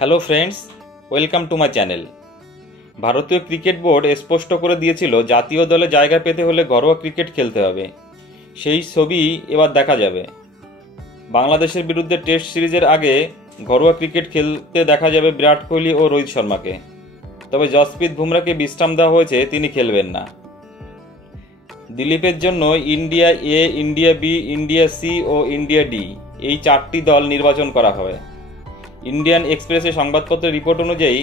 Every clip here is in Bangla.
Hello friends, welcome to my channel. ভারতীয় ক্রিকেট বোর্ড স্পষ্ট করে দিয়েছিল জাতীয় দলে জায়গা পেতে হলে ঘরোয়া ক্রিকেট খেলতে হবে। সেই ছবি এবার দেখা যাবে। বাংলাদেশের বিরুদ্ধে টেস্ট সিরিজের আগে ঘরোয়া ক্রিকেট খেলতে দেখা যাবে বিরাট কোহলি ও রোহিত শর্মাকে। তবে জসপ্রীত বুমরাকে বিশ্রাম দেওয়া হয়েছে, তিনি খেলবেন না। দিলীপের জন্য ইন্ডিয়া এ, ইন্ডিয়া বি, ইন্ডিয়া সি ও ইন্ডিয়া ডি এই 4টি দল নির্বাচন করা হবে। ইন্ডিয়ান এক্সপ্রেসের সংবাদপত্রের রিপোর্ট অনুযায়ী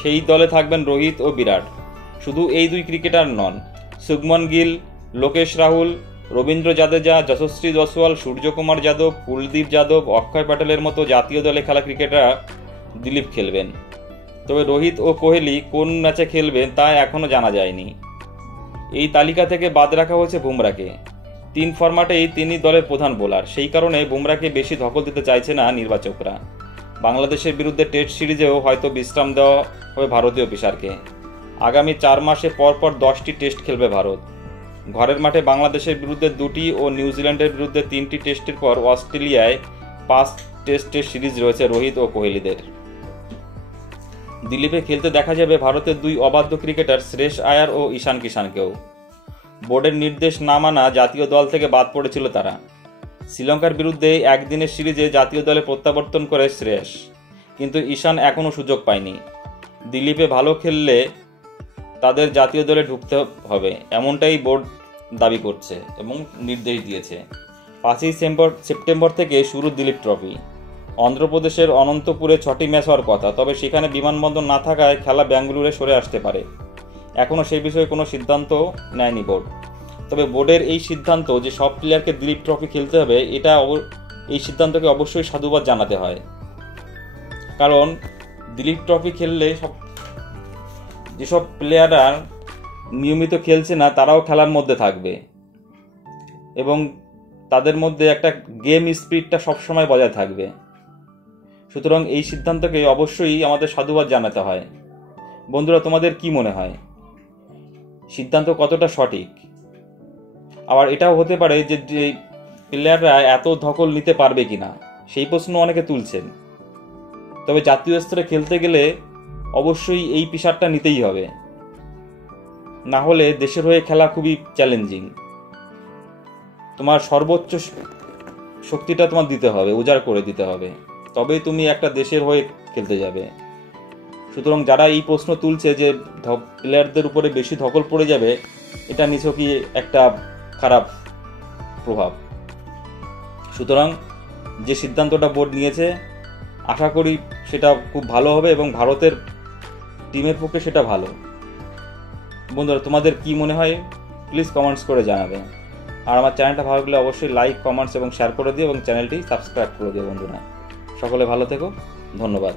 সেই দলে থাকবেন রোহিত ও বিরাট। শুধু এই দুই ক্রিকেটার নন, শুভমন গিল, লোকেশ রাহুল, রবীন্দ্র জাদেজা, যশস্বী জয়সওয়াল, সূর্যকুমার যাদব, কুলদীপ যাদব, অক্ষয় প্যাটেলের মতো জাতীয় দলে খেলা ক্রিকেটাররা দিলীপ খেলবেন। তবে রোহিত ও কোহলি কোন ম্যাচে খেলবেন তা এখনও জানা যায়নি। এই তালিকা থেকে বাদ রাখা হয়েছে বুমরাকে। 3 ফরম্যাটেই তিনি দলের প্রধান বোলার, সেই কারণে বুমরাকে বেশি ধকল দিতে চাইছে না নির্বাচকরা। বাংলাদেশের বিরুদ্ধে টেস্ট সিরিজেও হয়তো বিশ্রাম দেওয়া হবে ভারতীয় পেসারকে। আগামী 4 মাসে পরপর 10টি টেস্ট খেলবে ভারত। ঘরের মাঠে বাংলাদেশের বিরুদ্ধে 2টি ও নিউজিল্যান্ডের বিরুদ্ধে 3টি টেস্টের পর অস্ট্রেলিয়ায় 5 টেস্টের সিরিজ রয়েছে রোহিত ও কোহলিদের। দিলীপে খেলতে দেখা যাবে ভারতের 2 অবাধ্য ক্রিকেটার শ্রেয়স আয়ার ও ঈশান কিষানকেও। বোর্ডের নির্দেশ না মানা জাতীয় দল থেকে বাদ পড়েছিল তারা। শ্রীলঙ্কার বিরুদ্ধে একদিনের সিরিজে জাতীয় দলে প্রত্যাবর্তন করে শ্রেয়স, কিন্তু ঈশান এখনও সুযোগ পায়নি। দিলীপে ভালো খেললে তাদের জাতীয় দলে ঢুকতে হবে, এমনটাই বোর্ড দাবি করছে এবং নির্দেশ দিয়েছে। 5ই সেপ্টেম্বর থেকে শুরু দিলীপ ট্রফি। অন্ধ্রপ্রদেশের অনন্তপুরে 6টি ম্যাচ হওয়ার কথা, তবে সেখানে বিমানবন্দর না থাকায় খেলা বেঙ্গালুরুরে সরে আসতে পারে। এখনও সেই বিষয়ে কোনো সিদ্ধান্ত নেয়নি বোর্ড। তবে বোর্ডের এই সিদ্ধান্ত যে সব প্লেয়ারকে দিলীপ ট্রফি খেলতে হবে, এই সিদ্ধান্তকে অবশ্যই সাধুবাদ জানাতে হয়। কারণ দিলীপ ট্রফি খেললে যেসব প্লেয়াররা নিয়মিত খেলছে না তারাও খেলার মধ্যে থাকবে এবং তাদের মধ্যে একটা গেম স্পিরিটটা সবসময় বজায় থাকবে। সুতরাং এই সিদ্ধান্তকে অবশ্যই আমাদের সাধুবাদ জানাতে হয়। বন্ধুরা, তোমাদের কি মনে হয় সিদ্ধান্ত কতটা সঠিক? আবার এটাও হতে পারে যে প্লেয়াররা এত ধকল নিতে পারবে কিনা, সেই প্রশ্ন অনেকে তুলছেন। তবে জাতীয় স্তরে খেলতে গেলে অবশ্যই এই পেশারটা নিতেই হবে, না হলে দেশের হয়ে খেলা খুবই চ্যালেঞ্জিং। তোমার সর্বোচ্চ শক্তিটা তোমার দিতে হবে, উজাড় করে দিতে হবে, তবেই তুমি একটা দেশের হয়ে খেলতে যাবে। সুতরাং যারা এই প্রশ্ন তুলছে যে প্লেয়ারদের উপরে বেশি ধকল পড়ে যাবে, এটা নিছকই একটা খারাপ প্রভাব। সুতরাং যে সিদ্ধান্তটা বোর্ড নিয়েছে, আশা করি সেটা খুব ভালো হবে এবং ভারতের টিমের পক্ষে সেটা ভালো। বন্ধুরা, তোমাদের কি মনে হয় প্লিজ কমেন্টস করে জানাবে। আর আমার চ্যানেলটা ভালো লাগলে অবশ্যই লাইক, কমেন্টস এবং শেয়ার করে দিও এবং চ্যানেলটি সাবস্ক্রাইব করে দিও। বন্ধুরা, সকলে ভালো থেকো, ধন্যবাদ।